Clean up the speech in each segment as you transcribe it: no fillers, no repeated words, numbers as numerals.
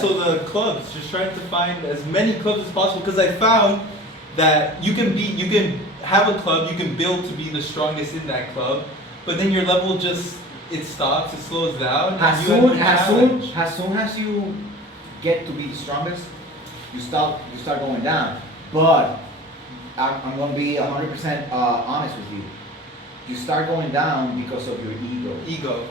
So the clubs, just trying to find as many clubs as possible because I found that you can have a club, you can build to be the strongest in that club, but then your level it stops, it slows down. As soon as you get to be the strongest, you start going down. But I'm going to be 100% honest with you. You start going down because of your ego.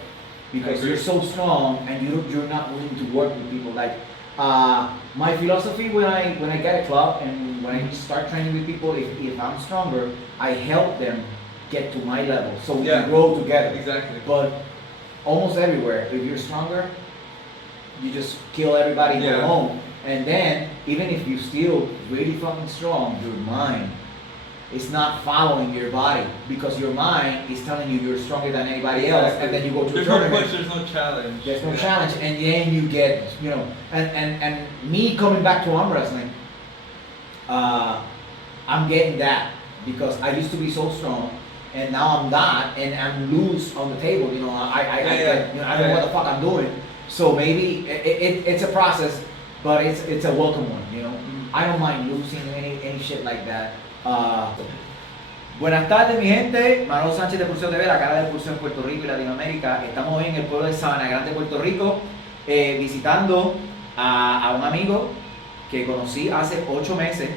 Because you're so strong and you're not willing to work with people. Like my philosophy when I get a club and when I start training with people, if I'm stronger, I help them get to my level so we can grow together. Exactly. But almost everywhere, if you're stronger, you just kill everybody and go home. And then even if you're still really fucking strong, your mind is not following your body because your mind is telling you you're stronger than anybody else, and then you go to a tournament. There's no challenge. There's no challenge, and then you get, and me coming back to arm wrestling, I'm getting that because I used to be so strong, and now I'm not, and I'm loose on the table. I don't know what the fuck I'm doing. So maybe it's a process, but it's a welcome one. I don't mind losing any shit like that. Buenas tardes mi gente, Manuel Sánchez de Pulseo TV, la cara del pulseo en Puerto Rico y Latinoamérica. Estamos hoy en el pueblo de Sabana Grande, Puerto Rico, visitando a un amigo que conocí hace 8 meses,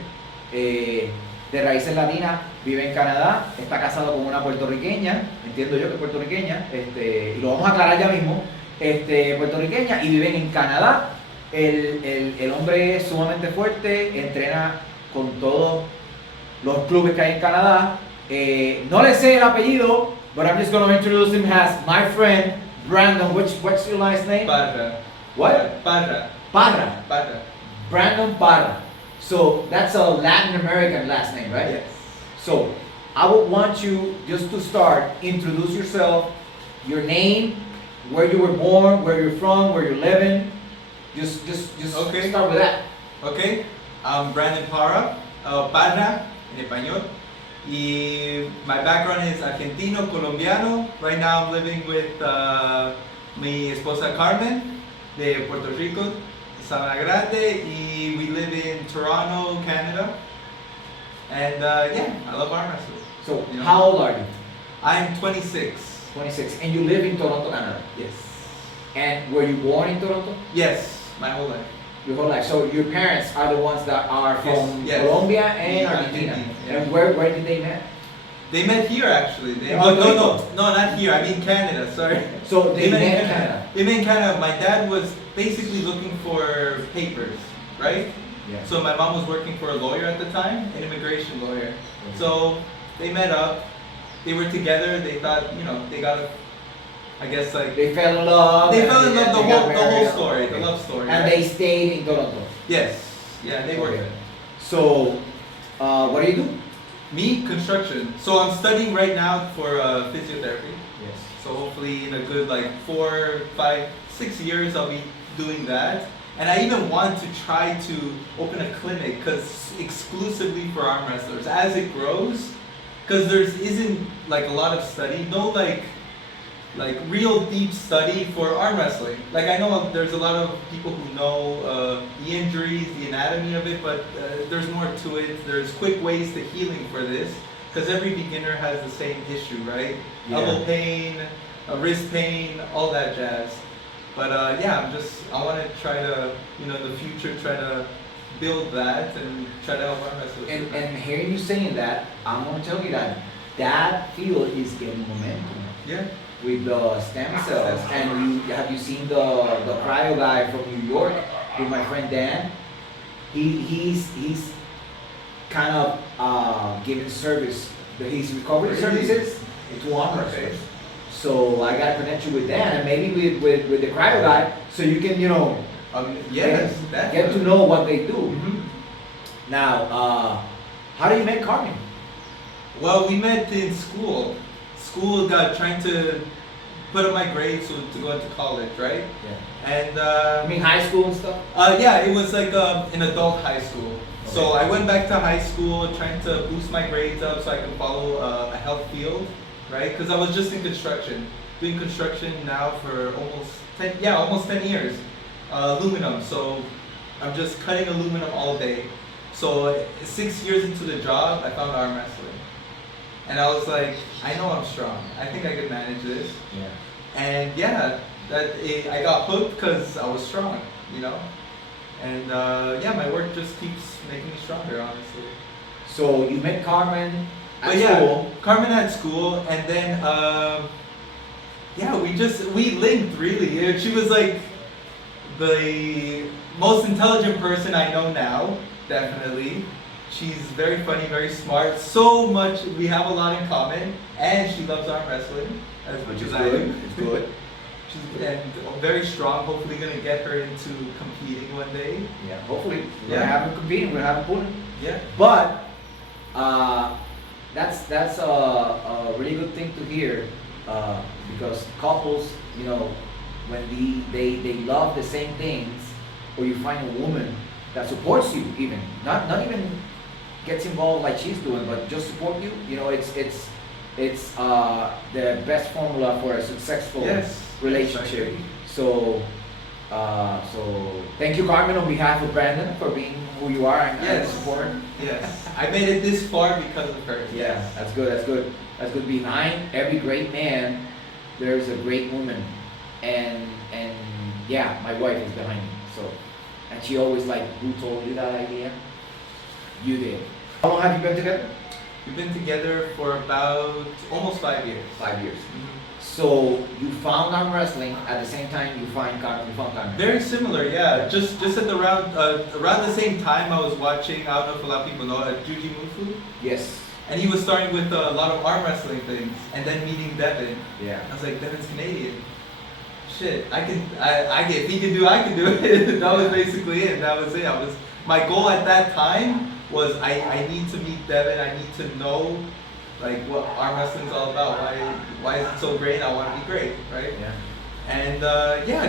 de raíces latinas, vive en Canadá, está casado con una puertorriqueña, entiendo yo que es puertorriqueña, y lo vamos a aclarar ya mismo, puertorriqueña, y viven en Canadá. El hombre es sumamente fuerte, entrena con todos los clubes que hay en Canadá. No le sé el apellido, but I'm just going to introduce him as my friend Brandon. What's your last name? Parra. What? Parra. Parra. Parra. Brandon Parra. So that's a Latin American last name, right? Yes. So I would want you just to start, introduce yourself, your name, where you were born, where you're from, where you're living. Just okay. Start with that. Okay. I'm Brandon Parra. Parra en español. Y my background is Argentino, Colombiano. Right now I'm living with mi esposa Carmen de Puerto Rico, Sabana Grande, y we live in Toronto, Canada. And I love arm wrestling. So how old are you? I'm 26. 26. And you live in Toronto, Canada? Yes. And were you born in Toronto? Yes, my whole life. Your whole life. So your parents are the ones that are from Colombia and Argentina. Yeah. And where did they met? They met here actually. No, not here. I mean Canada. Sorry. So they met in Canada. They met in Canada. My dad was basically looking for papers, right? Yeah. So my mom was working for a lawyer at the time, an immigration lawyer. So they met up. They were together. They thought, they got a. I guess they fell in love. They fell in love. The whole story, okay. The love story. And right? They stayed in Toronto. Yes. Yeah, they were. So, what do you do? Me, construction. So I'm studying right now for physiotherapy. Yes. So hopefully in a good 4, 5, 6 years I'll be doing that. And I even want to try to open a clinic exclusively for arm wrestlers as it grows. Because there isn't a lot of study, no real deep study for arm wrestling. I know there's a lot of people who know the injuries, the anatomy of it, but there's more to it. There's quick ways to healing for this, because every beginner has the same issue, right? Yeah. Elbow pain, wrist pain, all that jazz. But I want to try to, in the future, try to build that and try to help arm wrestlers. And hearing you saying that, I'm going to tell you that field is getting momentum. Yeah. With the stem cells, and have you seen the cryo guy from New York with my friend Dan? He's kind of giving service, his recovery services to arm wrestlers. So I gotta connect you with Dan, and maybe with the cryo guy, so you can get to know what they do. Mm-hmm. Now, how do you meet Carmen? Well, we met in school. School got trying to put up my grades to go into college, right? Yeah. And you mean high school and stuff? Yeah, it was an adult high school. Okay. So I went back to high school trying to boost my grades up so I could follow a health field, right? Because I was just in construction, doing construction now for almost 10 years. aluminum. So I'm just cutting aluminum all day. So 6 years into the job, I found arm wrestling. And I was like, I know I'm strong. I think I could manage this. Yeah. And yeah, I got hooked because I was strong, you know? And yeah, my work just keeps making me stronger, honestly. So you met Carmen at But school. yeah, Carmen at school, and then yeah, we linked really. She was like the most intelligent person I know now, definitely. She's very funny, very smart. So much, we have a lot in common, and she loves arm wrestling as much as I do. It's good. She's and very strong. Hopefully, gonna get her into competing one day. Yeah, hopefully. We're Yeah. gonna have her competing, we're gonna have her pulling. Yeah. But that's a really good thing to hear because couples, you know, when they love the same things, or you find a woman that supports you, even not even gets involved like she's doing, but just support you. You know, it's the best formula for a successful relationship. Exactly. So thank you, Carmen, on behalf of Brandon, for being who you are and support. Yes, I made it this far because of her. Yeah, that's good. That's good. That's good. Behind every great man, there's a great woman, and yeah, my wife is behind me. So, and she always like, who told you that idea? You did. How long have you been together? We've been together for about almost 5 years. 5 years. So you found arm wrestling at the same time you found Carmen. Very similar, yeah. Just at the around the same time I was watching. I don't know if a lot of people know Beautifull. Yes. And he was starting with a lot of arm wrestling things, and then meeting Devon. Yeah. I was like, Devon's Canadian. Shit, if he can do it, I can do it. That was basically it. That was it. My goal at that time was I need to meet Devon. I need to know like what arm wrestling is all about. Why is it so great? I want to be great, right? Yeah. And yeah,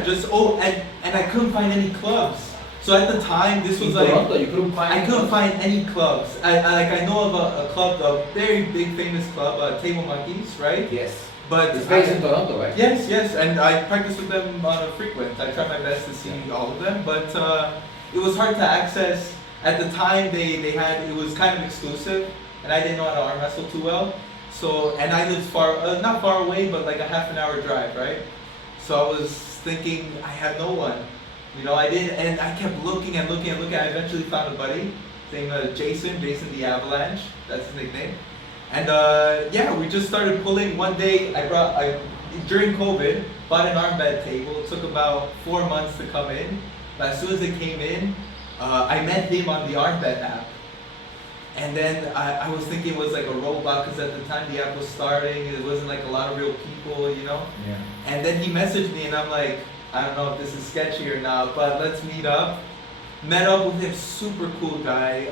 and I couldn't find any clubs. So at the time, this was In like Toronto, you couldn't find I couldn't find any clubs. I know of a club, a very big famous club, Table Monkeys, right? Yes. But It's based in Toronto, right? Yes, and I practice with them on a frequent. I try my best to see all of them, but it was hard to access. At the time, they had it was kind of exclusive, and I didn't know how to arm wrestle too well. So, and I lived not far away, but like a half an hour drive, right? So I was thinking, I have no one. You know, I didn't, and I kept looking and looking and looking. I eventually found a buddy named Jason the Avalanche. That's his nickname. And yeah, we just started pulling. One day, during COVID, bought an arm bed table. It took about 4 months to come in. But as soon as it came in, I met him on the arm bed app. And then I was thinking it was like a robot because at the time the app was starting. It wasn't like a lot of real people, you know? Yeah. And then he messaged me and I'm like, I don't know if this is sketchy or not, but let's meet up. Met up with him, super cool guy,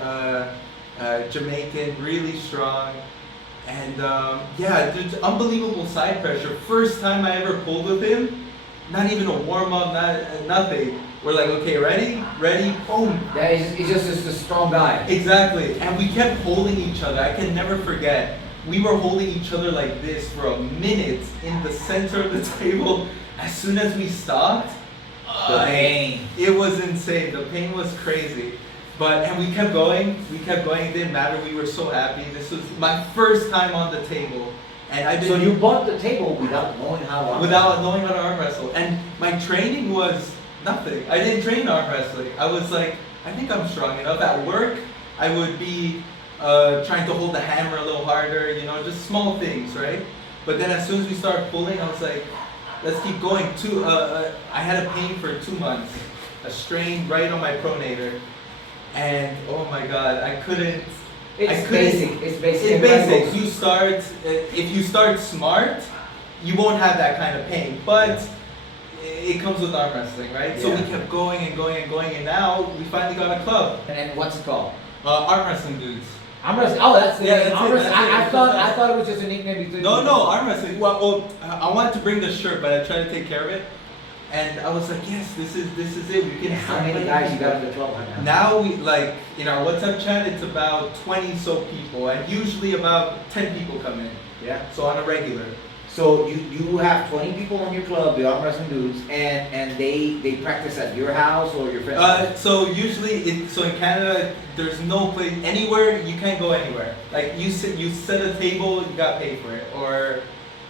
Jamaican, really strong. And yeah, just unbelievable side pressure. First time I ever pulled with him, not even a warm up, nothing. We're like, okay, ready, boom. Yeah, he's just a strong guy. Exactly, and we kept holding each other. I can never forget. We were holding each other like this for a minute in the center of the table. As soon as we stopped, The pain. It was insane. The pain was crazy. And we kept going. It didn't matter. We were so happy. This was my first time on the table. And So you bought the table without knowing how to without knowing how to arm wrestle. And my training was nothing. I didn't train arm wrestling. I was like, I think I'm strong enough. At work, I would be trying to hold the hammer a little harder, you know, just small things, right? But then as soon as we started pulling, I was like, let's keep going. I had a pain for 2 months, a strain right on my pronator. And oh my God, I couldn't. It's basic. It's basic. If you start smart, you won't have that kind of pain. But it comes with arm wrestling, right? Yeah. So we kept going and going and going, and now we finally got a club. And what's it called? Armwrestling dudes. Armwrestling. Oh, that's the Yeah, name. that's it, Armwrestling. that's it. I thought it was just a nickname between. No, armwrestling. Well, I wanted to bring the shirt, but I tried to take care of it. And I was like, yes, this is it. We can. How many guys you got in the club right now? Now we like in our WhatsApp chat, it's about 20 so people, and usually about 10 people come in. Yeah. So on a regular. So you have 20 people in your club, the Armwrestling Dudes, and they practice at your house or your friend's house? So usually, so in Canada, there's no place anywhere. You can't go anywhere. Like you set a table, you got to pay for it, or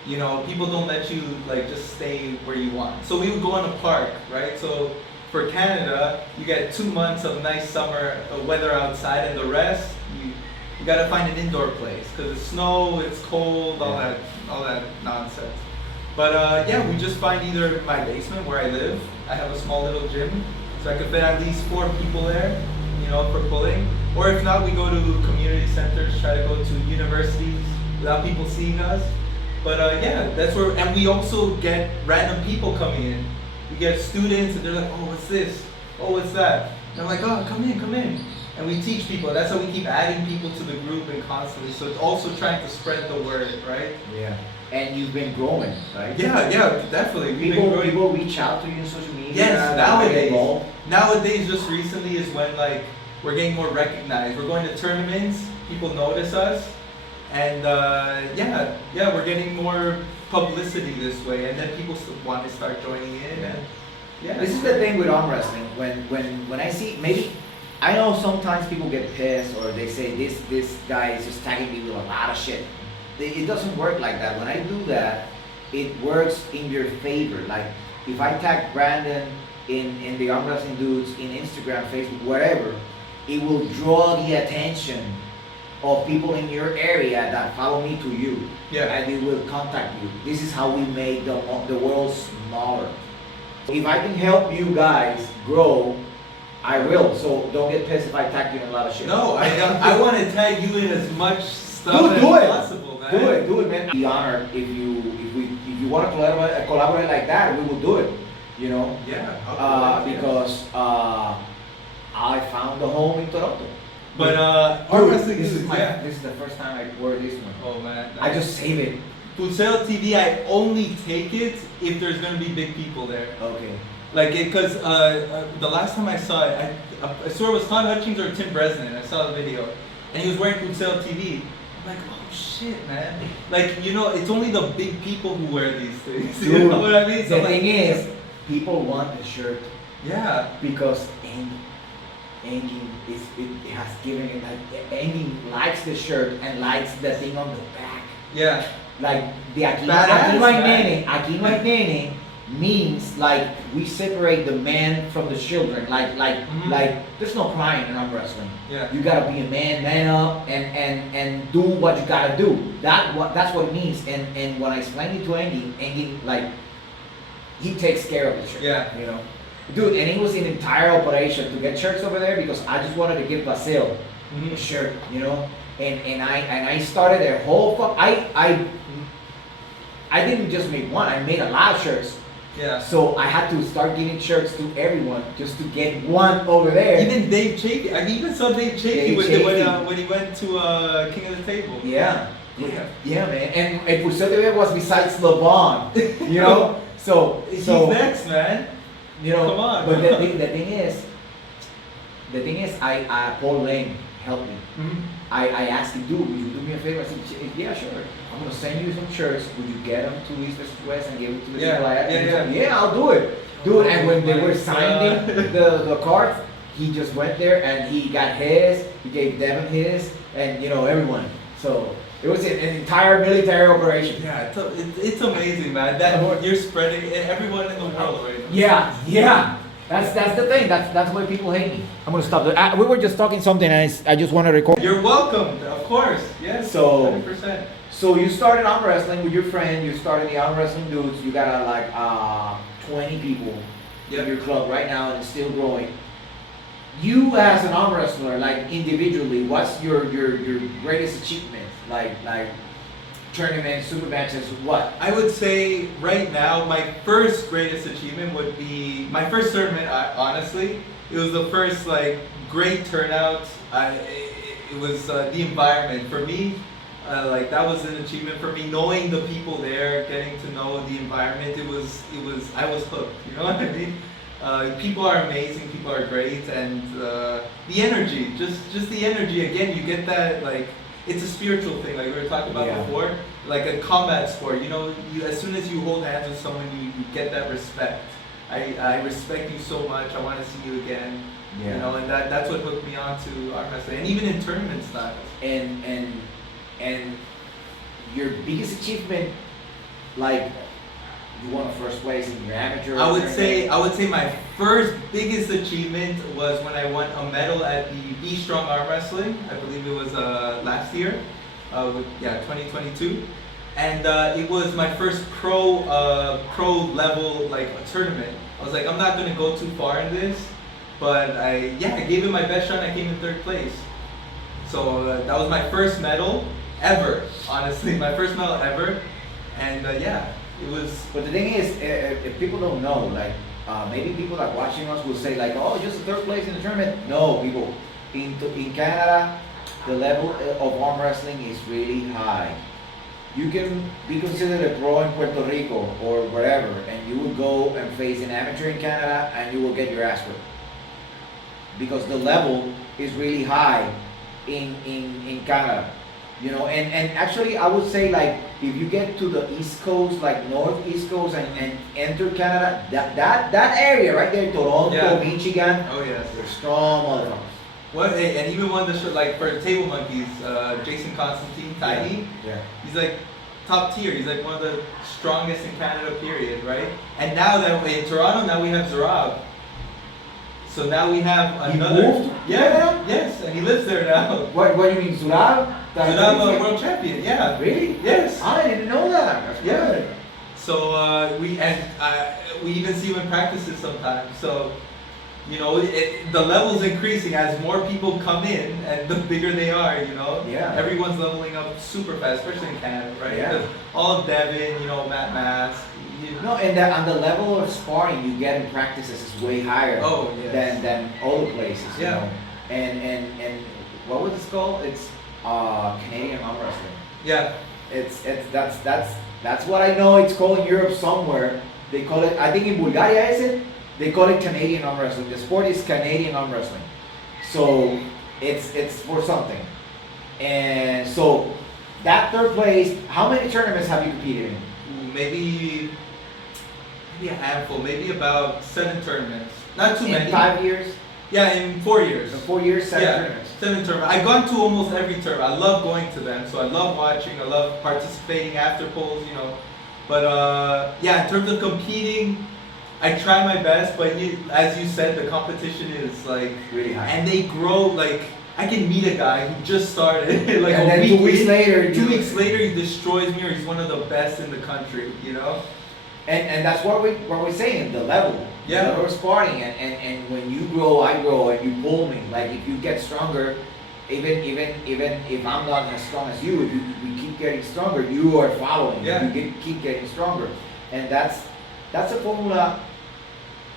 you know, people don't let you like just stay where you want. So we would go in a park, right? So for Canada, you get 2 months of nice summer weather outside, and the rest you gotta find an indoor place because it's snow, it's cold, all that nonsense. But yeah, we just find either my basement where I live. I have a small little gym, so I could fit at least 4 people there, you know, for pulling. Or if not, we go to community centers, try to go to universities without people seeing us. But yeah, that's where, and we also get random people coming in. We get students, and they're like, oh, what's this? Oh, what's that? And I'm like, oh, come in. And we teach people. That's how we keep adding people to the group and constantly. So it's also trying to spread the word, right? Yeah. And you've been growing, right? Yeah, definitely. People reach out to you on social media. Yes, nowadays, just recently is when like we're getting more recognized. We're going to tournaments. People notice us, and yeah, we're getting more publicity this way, and then people want to start joining in. And yeah, this is the thing with arm wrestling. When I see, maybe I know sometimes people get pissed or they say this guy is just tagging me with a lot of shit. It doesn't work like that. When I do that, it works in your favor. Like if I tag Brandon in the Arm Wrestling Dudes in Instagram, Facebook, whatever, it will draw the attention of people in your area that follow me to you. Yeah. And they will contact you. This is how we make the world smaller. If I can help you guys grow, I will. So don't get pissed if I tag you in a lot of shit. No, I want to tag you in as much stuff Dude, as possible, man. Do it, man. Be honored if you want to collaborate like that, we will do it. You know. Yeah. Because I found a home in Toronto. But this is the first time I wore this one. Oh man. I just save it. Puertorrican TV, I only take it if there's gonna be big people there. Okay. Like it, cause the last time I saw it, I swear it was Todd Hutchings or Tim Bresnan. I saw the video, and he was wearing Puertorrican TV. I'm like, oh shit, man. Like, you know, it's only the big people who wear these things. Dude, you know what I mean? So the thing is, people want the shirt. Yeah. Because Angie it has given it like Angie likes the shirt and likes the thing on the back. Yeah. Like the aquí no hay nene means like we separate the man from the children. Like there's no crying in arm wrestling. Yeah. You gotta be a man up and do what you gotta do. That's what it means. And when I explained it to Angie like he takes care of the shirt. Yeah. You know. Dude, and it was an entire operation to get shirts over there because I just wanted to give Basil a shirt, you know. And I started a whole I didn't just make one, I made a lot of shirts. Yeah. So I had to start giving shirts to everyone just to get one over there. Even Dave Chafee, I even saw Dave Chafee when he went to King of the Table. Yeah. Yeah, man. And Puertorrican was besides LeBron, you know. So he's next, man. You know, come on. But the thing is, I Paul Lane helped me. Mm-hmm. I asked him, dude, would you do me a favor? I said, yeah, sure. I'm gonna send you some shirts. Would you get them to East versus West and give it to the people? Yeah, I'll do it, dude. And when they were signing the cards, he just went there and he got his. He gave Devon his, and you know everyone. So it was an entire military operation. Yeah, it's amazing, man. That you're spreading everyone in the world right now. Yeah. That's the thing. That's why people hate me. I'm gonna stop. We were just talking something, and I just want to record. You're welcome, of course. Yes. So 100%. So you started arm wrestling with your friend. You started the Arm Wrestling Dudes. You got like 20 people in your club right now, and it's still growing. You as an arm wrestler, like individually, what's your greatest achievement? Like tournaments, super matches, what? I would say right now my first greatest achievement would be my first tournament. Honestly, it was the first like great turnout. It was the environment for me. Like that was an achievement for me. Knowing the people there, getting to know the environment. It was. I was hooked. You know what I mean? People are amazing. People are great, and the energy, just the energy. Again, you get that like. It's a spiritual thing, like we were talking about before. like a combat sport. You know, you as soon as you hold hands with someone, you get that respect. I respect you so much. I want to see you again. Yeah. You know, and that's what hooked me on to arm wrestling, and even in tournament styles. And your biggest achievement, like you won a first place in your amateur. I would say my first biggest achievement was when I won a medal at the Be Strong Arm Wrestling. I believe it was last year, 2022, and it was my first pro level like a tournament. I was like, I'm not gonna go too far in this, but I gave it my best shot. And I came in third place. So that was my first medal ever. Honestly, my first medal ever, and it was. But the thing is, if people don't know, like maybe people that watching us will say like, oh, just a third place in the tournament. No, people, in Canada, the level of arm wrestling is really high. You can be considered a pro in Puerto Rico or wherever, and you will go and face an amateur in Canada, and you will get your ass whipped. Because the level is really high in Canada. You know, and actually I would say like if you get to the East Coast, like Northeast Coast and enter Canada, that area right there, Toronto, Michigan, oh yes, they're strong motherfuckers. What and even one that like for Table Monkeys, Jason Constantine, Tiny, he's like top tier. He's like one of the strongest in Canada, period, right? And now that in Toronto, now we have Zarab. So now we have another. He moved? Yes, and he lives there now. What do you mean, Zurab? Zurab, world champion, yeah. Really? Yes. I didn't know that. That's good. So we even see him in practices sometimes. So you know, the level's increasing as more people come in, and the bigger they are. You know, everyone's leveling up super fast, especially in Canada, right? Yeah. All of Devon, you know, Matt Mask. No, and the level of sparring you get in practices is way higher than other places. You know? And what was it called? It's Canadian arm wrestling. Yeah. That's what I know. It's called in Europe somewhere. They call it. I think in Bulgaria is it? They call it Canadian arm wrestling. The sport is Canadian arm wrestling. So it's for something. And so that third place. How many tournaments have you competed in? Maybe a handful, maybe about 7 tournaments. Not too many. In 5 years? Yeah, in 4 years. In 4 years, 7 tournaments. 7 tournaments. I've gone to almost every tournament. I love going to them, so I love watching. I love participating after polls, you know. But in terms of competing, I try my best. But as you said, the competition is like really high, and they grow. Like I can meet a guy who just started, like and a then week 2 weeks later. 2 weeks later, he destroys me, or he's one of the best in the country. You know. And that's what we're saying, the level. Yeah. The level of sparring, and when you grow, I grow, and you pull me. Like if you get stronger, even if I'm not as strong as you, if we keep getting stronger, you are following. Yeah. You keep getting stronger, and that's a formula.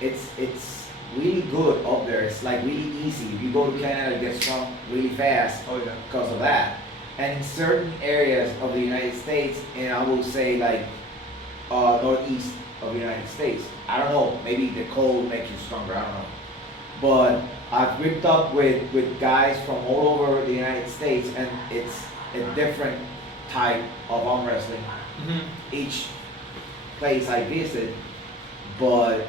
It's really good up there. It's like really easy. If you go to Canada, get strong really fast. Oh yeah. Because of that. And in certain areas of the United States, and I will say like. Northeast of the United States. I don't know, maybe the cold makes you stronger, I don't know. But I've gripped up with guys from all over the United States, and it's a different type of arm wrestling. Mm-hmm. Each place I visit, but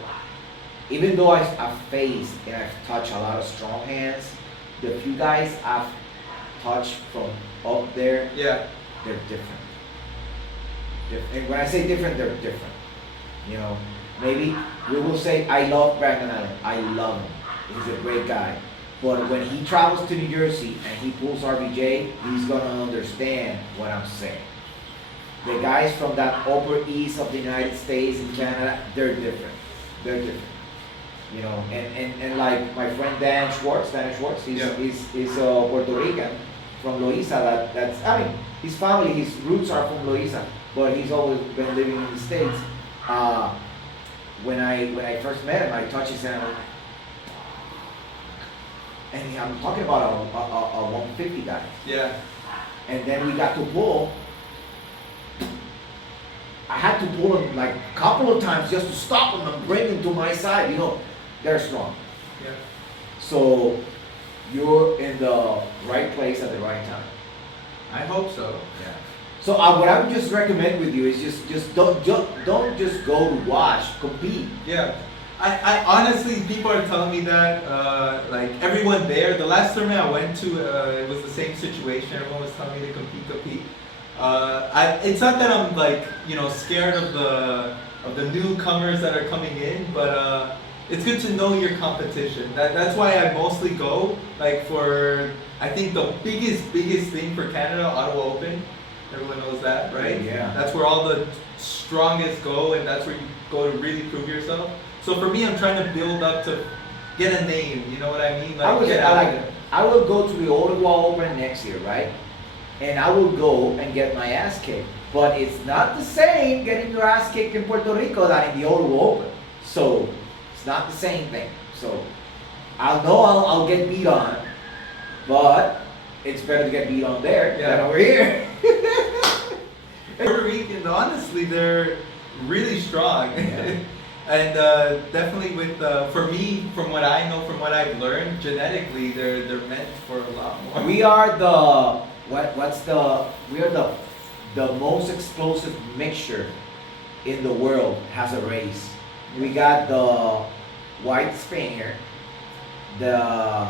even though I've faced and I've touched a lot of strong hands, the few guys I've touched from up there, they're different. And when I say different, they're different. You know, maybe we will say, I love Brandon Allen. I love him. He's a great guy. But when he travels to New Jersey and he pulls RBJ, he's going to understand what I'm saying. The guys from that upper east of the United States and Canada, they're different. They're different. You know, and like my friend Dan Schwartz, he's Puerto Rican from Loíza. I mean, his family, his roots are from Loíza. But he's always been living in the States. When I first met him, I touched his hand, and I'm talking about a 150 guy. Yeah. And then we got to pull. I had to pull him like a couple of times just to stop him and bring him to my side. You know, they're strong. Yeah. So you're in the right place at the right time. I hope so. Yeah. So what I would just recommend with you is just don't just go to watch, compete. Yeah. I honestly, people are telling me that, like everyone there, the last tournament I went to, it was the same situation. Everyone was telling me to compete. It's not that I'm like, scared of the newcomers that are coming in, but it's good to know your competition. That's why I mostly go, like for, I think the biggest thing for Canada, Ottawa Open. Everyone knows that, right? Yeah. That's where all the strongest go, and that's where you go to really prove yourself. So for me, I'm trying to build up to get a name. You know what I mean? I will go to the Ottawa Open next year, right? And I will go and get my ass kicked. But it's not the same getting your ass kicked in Puerto Rico than in the Ottawa Open. So it's not the same thing. So I'll get beat on, but it's better to get beat on there than over here. Puerto Rican, honestly, they're really strong. Yeah. And definitely with, for me, from what I know, from what I've learned, genetically, they're meant for a lot more. We are the most explosive mixture in the world as a race. We got the white Spaniard, the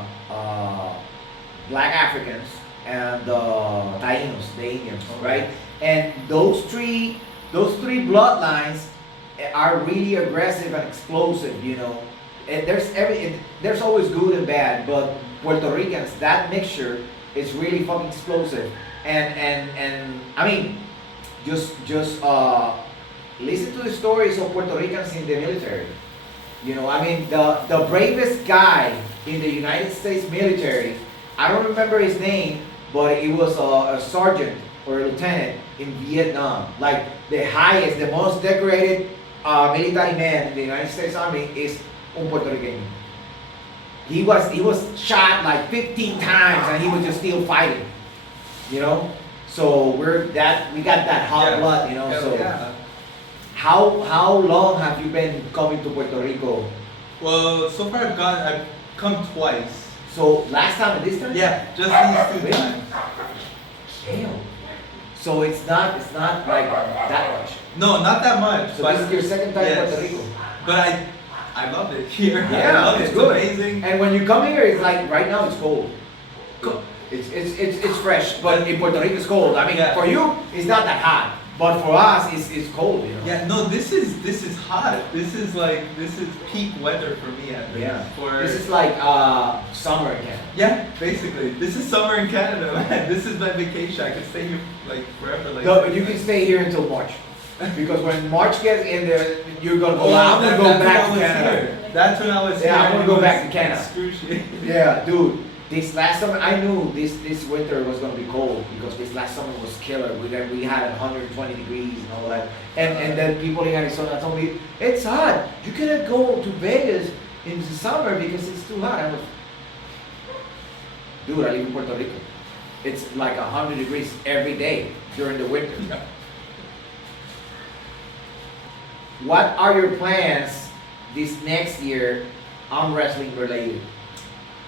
black Africans, and the Taínos, the Indians, right? And those three bloodlines are really aggressive and explosive, And there's always good and bad, but Puerto Ricans, that mixture is really fucking explosive. And I mean, just listen to the stories of Puerto Ricans in the military. I mean, the bravest guy in the United States military, I don't remember his name, but he was a sergeant or a lieutenant in Vietnam. Like the highest, the most decorated military man in the United States Army is un Puertorriqueño. He was shot like 15 times and he was just still fighting. So we got that hot blood, How long have you been coming to Puerto Rico? Well, so far I've come twice. So last time and this time? Yeah, just these 2 times. Damn. So it's not like that much. No, not that much. So this is your second time in Puerto Rico. But I love it here. Yeah, I love it. it's good. Amazing. And when you come here, it's like right now it's cold. It's fresh, but in Puerto Rico it's cold. I mean, for you it's not that hot, but for us it's cold. Yeah, no, this is hot. This is peak weather for me. This is like summer in Canada. Yeah, basically, this is summer in Canada, man. This is my vacation. I could stay here like forever. No, but you can stay here until March, because when March gets in there, you're gonna go. I'm gonna go back to Canada. Here. That's when I was here. Yeah, I'm gonna go back to Canada. Excruciating. Yeah, dude. This last summer, I knew this winter was gonna be cold because this last summer was killer. We had 120 degrees and all that. And then people in Arizona told me, it's hot. You cannot go to Vegas in the summer because it's too hot. I was, dude, I live in Puerto Rico. It's like 100 degrees every day during the winter. What are your plans this next year, arm wrestling related?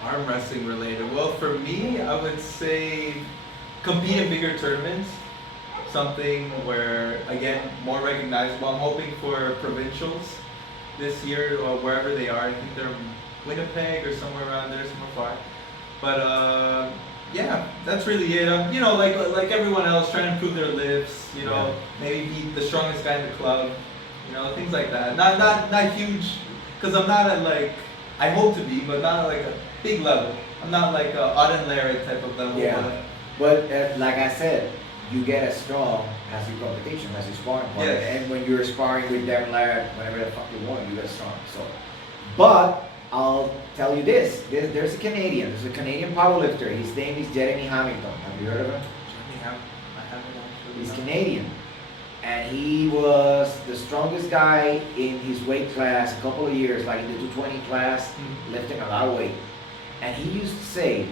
Arm wrestling related. Well, for me, I would say compete in bigger tournaments. Something where, again, more recognizable. I'm hoping for provincials this year or wherever they are. I think they're in Winnipeg or somewhere around there, somewhere far. But yeah, that's really it. Like everyone else, trying to improve their lifts. Maybe be the strongest guy in the club. Things like that. Not huge, because I'm not at like, I hope to be, but not at like a big level. I'm not like a Devon Larratt type of level. Yeah. But like I said, you get as strong as your competition, as your sparring partner. Yes. And when you're sparring with Devon Larratt, whenever the fuck you want, you get strong. So, but I'll tell you this: there's a Canadian powerlifter. His name is Jeremy Hamilton. Have you heard of him? I haven't actually. He's Canadian. And he was the strongest guy in his weight class a couple of years, like in the 220 class, lifting a lot of weight. And he used to say,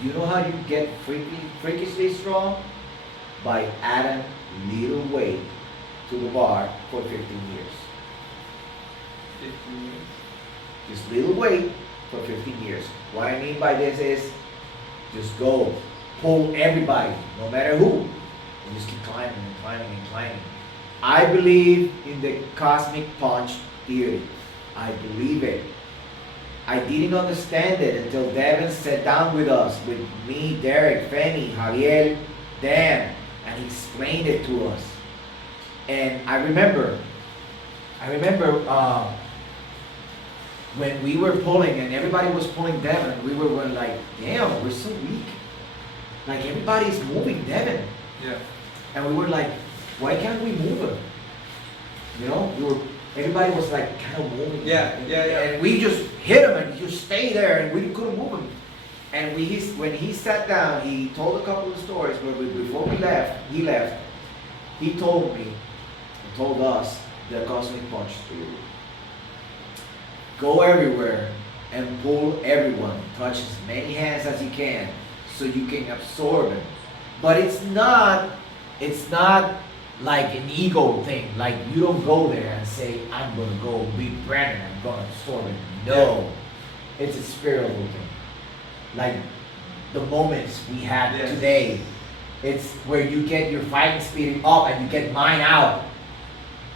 you know how you get freakishly strong? By adding little weight to the bar for 15 years. 15 years? Just little weight for 15 years. What I mean by this is, just go, pull everybody, no matter who. and just keep climbing and climbing and climbing. I believe in the cosmic punch theory. I believe it. I didn't understand it until Devon sat down with us, with me, Derek, Femi, Javier, Dan, and he explained it to us. And I remember when we were pulling and everybody was pulling Devon, we were like, damn, we're so weak. Like everybody's moving Devon. Yeah. And we were like, why can't we move him? You know, everybody was like kind of moving. Yeah. And we just hit him and he just stayed there and we couldn't move him. And when he sat down, he told a couple of stories, but before he left, he told me, he told us the cosmic punch theory. Go everywhere and pull everyone. Touch as many hands as you can so you can absorb it. But it's not like an ego thing. Like you don't go there and say, I'm gonna go beat Brandon, I'm gonna absorb it. No. It's a spiritual thing. Like the moments we had today, it's where you get your fighting spirit up and you get mine out.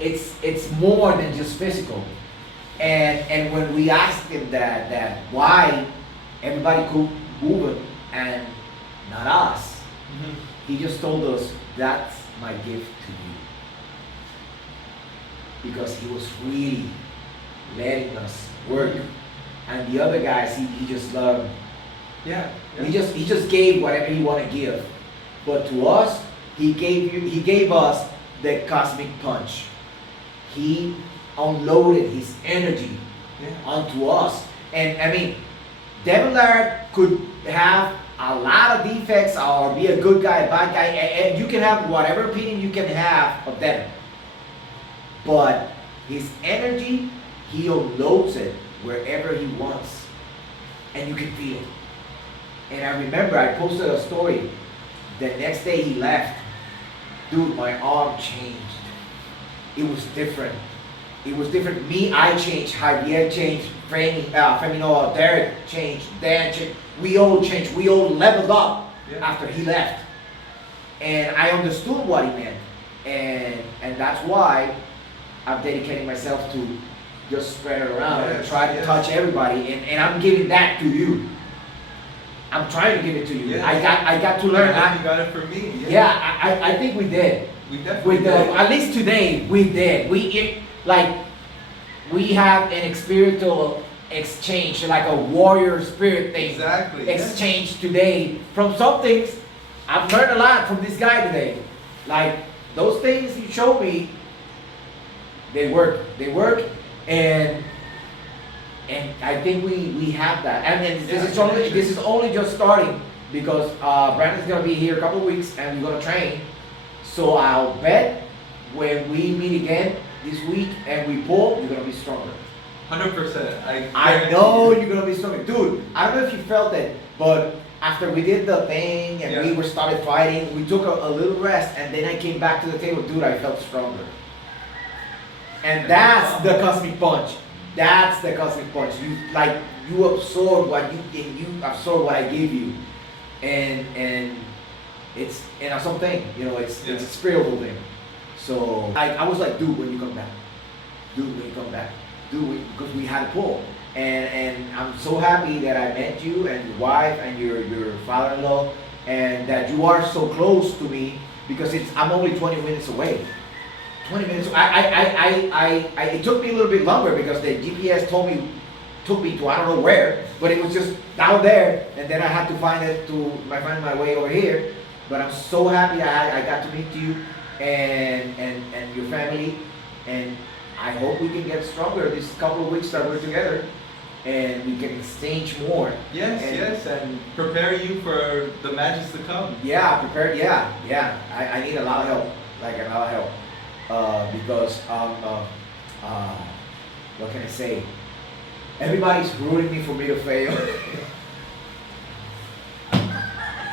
It's more than just physical. And when we asked him that why everybody could move him and not us, he just told us, that's my gift to you. Because he was really letting us work. And the other guys, he just loved. Yeah. He just gave whatever he wanted to give. But to us, he gave us the cosmic punch. He unloaded his energy onto us. And I mean, Devon Larratt could have a lot of defects or be a good guy, a bad guy, and you can have whatever opinion you can have of Devon. But his energy, he unloads it wherever he wants. And you can feel it. And I remember I posted a story. The next day he left. Dude, my arm changed. It was different. It was different. Me, I changed. Javier changed. Femino, Derek changed. Dan changed. We all changed. We all leveled up after he left. And I understood what he meant. And that's why I'm dedicating myself to just spread it around and try to touch everybody. And I'm giving that to you. I'm trying to give it to you. Yes. I got to learn. You got it for me. Yeah, I think we did. We definitely did. At least today, we did. We have an spiritual exchange, like a warrior spirit thing. Exactly. Exchange today. From some things, I've learned a lot from this guy today. Like, those things you showed me, they work. They work, and I think we have that. And then this is only just starting because Brandon's gonna be here a couple of weeks and we're gonna train. So I'll bet when we meet again this week and we pull, you're gonna be stronger. 100%. I know you're gonna be stronger, dude. I don't know if you felt it, but after we did the thing and we started fighting, we took a little rest and then I came back to the table, dude. I felt stronger. And that's the cosmic punch. That's the cosmic punch. You absorb what you absorb what I give you, and it's something, it's a spiritual thing. So I was like, dude, when you come back, because we had a pull, and I'm so happy that I met you and your wife and your father-in-law, and that you are so close to me because I'm only 20 minutes away. 20 minutes. It took me a little bit longer because the GPS took me to I don't know where, but it was just down there, and then I had to find my way over here. But I'm so happy I got to meet you and your family, and I hope we can get stronger this couple of weeks that we're together, and we can exchange more. Yes, and prepare you for the matches to come. Yeah, prepared. Yeah. I need a lot of help, because what can I say? Everybody's rooting for me to fail.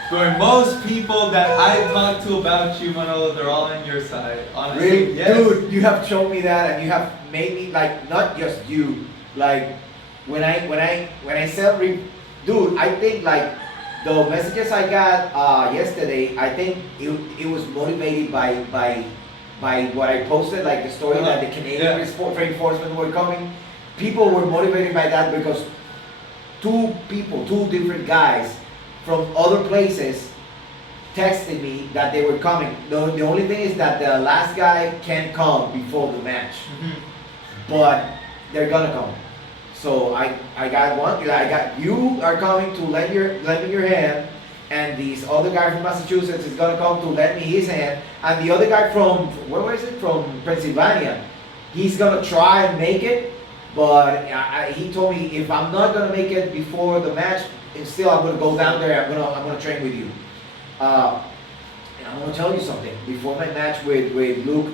For most people that I talk to about you, Manolo, they're all on your side. Honestly, really? yes. Dude, you have shown me that, and you have made me not just you. Like when I said, dude, I think the messages I got yesterday, I think it was motivated by what I posted, like the story that the Canadian reinforcement were coming. People were motivated by that because two different guys from other places texted me that they were coming. The only thing is that the last guy can't come before the match, but they're gonna come. So I got one. I got you are coming to lend me your hand, and this other guy from Massachusetts is gonna come to lend me his hand, and the other guy from where was it? From Pennsylvania, he's gonna try and make it, but he told me if I'm not gonna make it before the match, still I'm gonna go down there. I'm gonna train with you. And I'm gonna tell you something. Before my match with Luke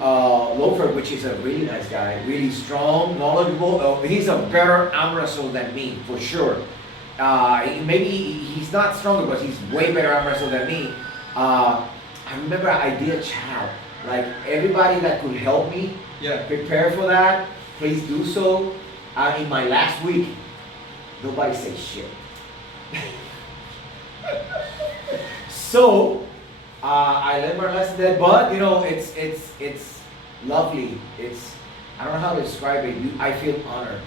Lofer, which is a really nice guy, really strong, knowledgeable. He's a better arm wrestler than me, for sure. Maybe he's not stronger, but he's way better arm wrestler than me. I remember I did a chat. Like, everybody that could help me prepare for that, please do so. In my last week, nobody said shit. So, I learned my lesson there, but it's lovely. I don't know how to describe it. I feel honored.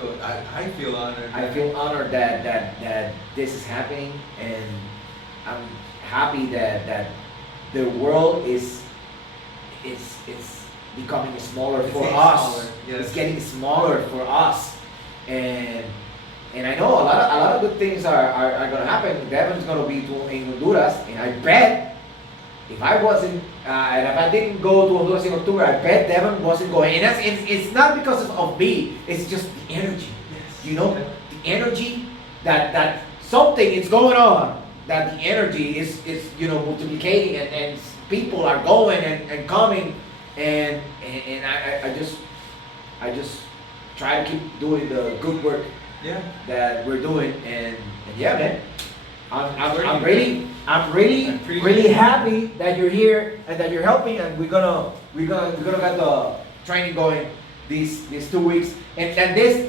Good. I feel honored. I feel honored that this is happening, and I'm happy that the world is becoming smaller for us. Yes. It's getting smaller for us, and I know a lot of good things are gonna happen. Devon's gonna be in Honduras, and I bet if I wasn't, and if I didn't go to Honduras in October, I bet Devon wasn't going. And it's not because of me. It's just the energy. Yes. You know, the energy that something is going on. That the energy is multiplicating, and people are going and coming, and I just try to keep doing the good work that we're doing, and yeah, man, I'm really happy that you're here and that you're helping, and we're gonna get the training going these 2 weeks, and this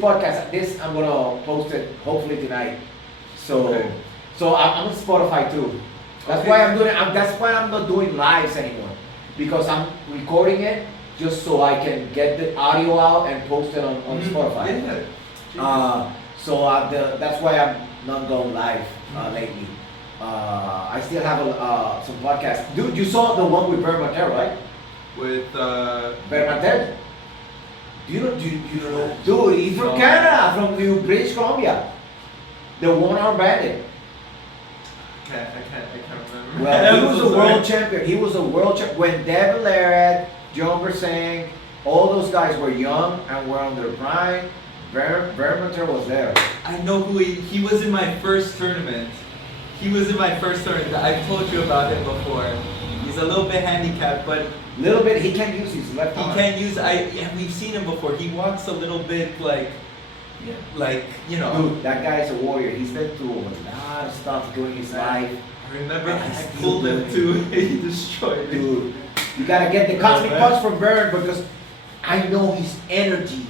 podcast I'm gonna post it hopefully tonight, so I'm on Spotify too. That's why I'm not doing lives anymore, because I'm recording it just so I can get the audio out and post it on Spotify. That's why I'm not going live lately. I still have some podcasts. Dude, you saw the one with Bert Martel, right? With Bert Martel? Do you know? Dude, he's from Canada, from British Columbia. The one-arm bandit. I can't remember. Well, he was a world champion. He was a world champion when Devon Larratt, John Bersang, all those guys were young and were on their prime. Vermonter was there. I know who he was in my first tournament. I've told you about him before. He's a little bit handicapped, but he can't use his left arm. We've seen him before. He walks a little bit like Dude, that guy is a warrior. He's been through a lot of stuff during his life. I remember I pulled him too. He destroyed me. Dude, you gotta get the cosmic punch from Vern, because I know his energy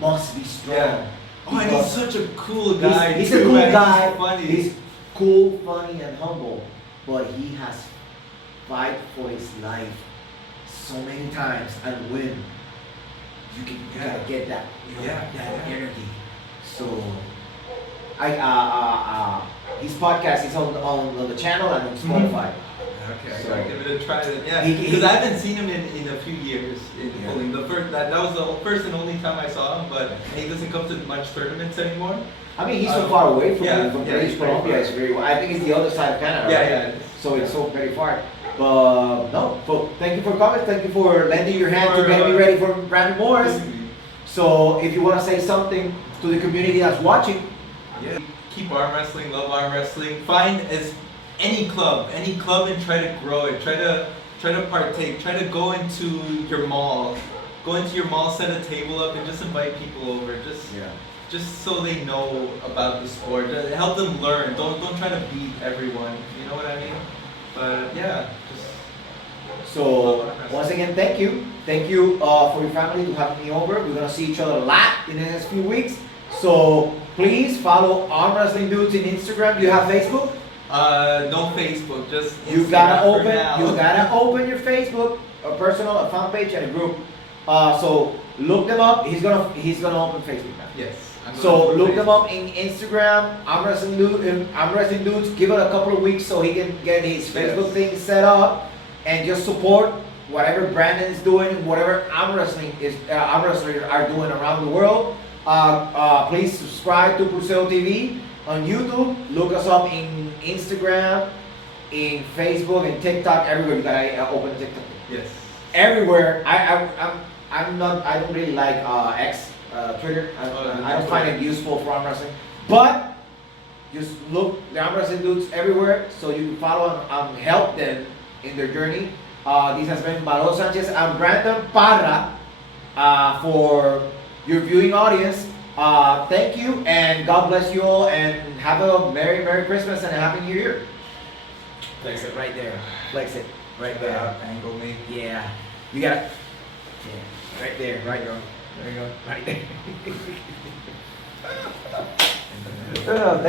must be strong. Yeah. Oh, and he's such a cool guy. He's a cool guy. He's funny. He's cool, funny, and humble. But he has fight for his life so many times and win. You gotta get that, that energy. So, his podcast is on the channel and on Spotify. Okay, So, I gotta give it a try then. Yeah, he- because I haven't seen him in a few years in pulling. That was the first and only time I saw him, but he doesn't come to much tournaments anymore. I mean, he's so far away from British he's Columbia. very It's very. I think it's the other side of Canada. Right? So it's so very far. But no, thank you for coming. Thank you for lending your hand to get me ready for Brandon Morris. So if you want to say something to the community that's watching, keep arm wrestling, love arm wrestling. Find any club, and try to grow it. Try to partake. Try to go into your mall. Set a table up, and just invite people over. Just so they know about the sport. Help them learn. Don't try to beat everyone. You know what I mean? But So once again, thank you for your family to have me over. We're gonna see each other a lot in the next few weeks. So please follow Arm Wrestling Dudes in Instagram. Do you have Facebook? No Facebook, just You Instagram gotta for open. now. You gotta open your Facebook, a personal, a fan page, and a group. So look them up. He's gonna open Facebook now. Yes. So look them up in Instagram, Arm Wrestling Dudes. Give it a couple of weeks so he can get his Facebook thing set up, and just support whatever Brandon's doing, whatever arm wrestlers are doing around the world. Please subscribe to Purseo TV on YouTube. Look us up in Instagram, in Facebook, and TikTok. Everywhere. You gotta open TikTok. Yes. Everywhere. I don't really like X, Twitter. I don't find it useful for arm wrestling. But just look the Arm Wrestling Dudes everywhere so you can follow and help them in their journey. This has been Manuel Sanchez and Brandon Parra for your viewing audience. Thank you, and God bless you all, and have a Merry Christmas and a Happy New Year. Flex it right there. Flex it right there. Angle me. Yeah. You got it. Yeah. Right there. Right there. There you go. Right there. Thank